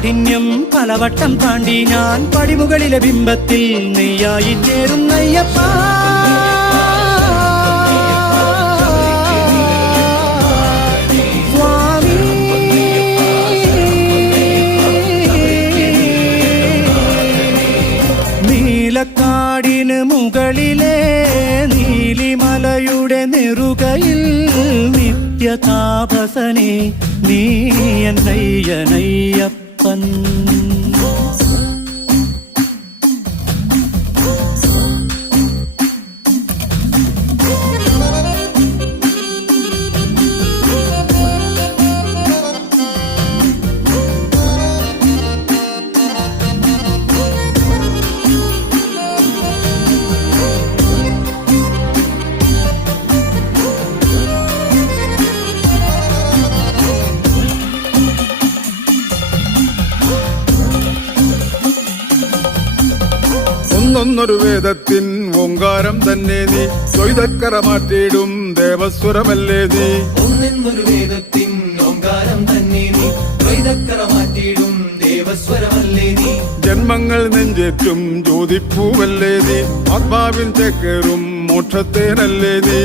കാഠിന്യം പലവട്ടം താണ്ടി ഞാൻ പടിമുകളിലെ ബിംബത്തിൽ നെയ്യായി ചേരുന്നയ്യപ്പ. സ്വാമി നീലക്കാടിന് മുകളിലെ നീലിമലയുടെ നെറുകയിൽ നിത്യതാപസനെ നീ എന്നയ്യനയ്യപ്പൻ. ഒന്നൊരു വേദത്തിൻ ഓങ്കാരം തന്നെ നീ, ദ്വൈതക്കറ മാറ്റിയിടും ദേവസ്വരമല്ലേ നീ. ഒന്നൊരു വേദത്തിൻ ഓങ്കാരം തന്നെ നീ, ദ്വൈതക്കറ മാറ്റിയിടും ദേവസ്വരമല്ലേ നീ. ജന്മങ്ങൾ നെഞ്ചേറ്റും ജ്യോതിപ്പൂവല്ലേ നീ, ആത്മാവിൻ ചേക്കേറും മോക്ഷത്തേനല്ലേ നീ.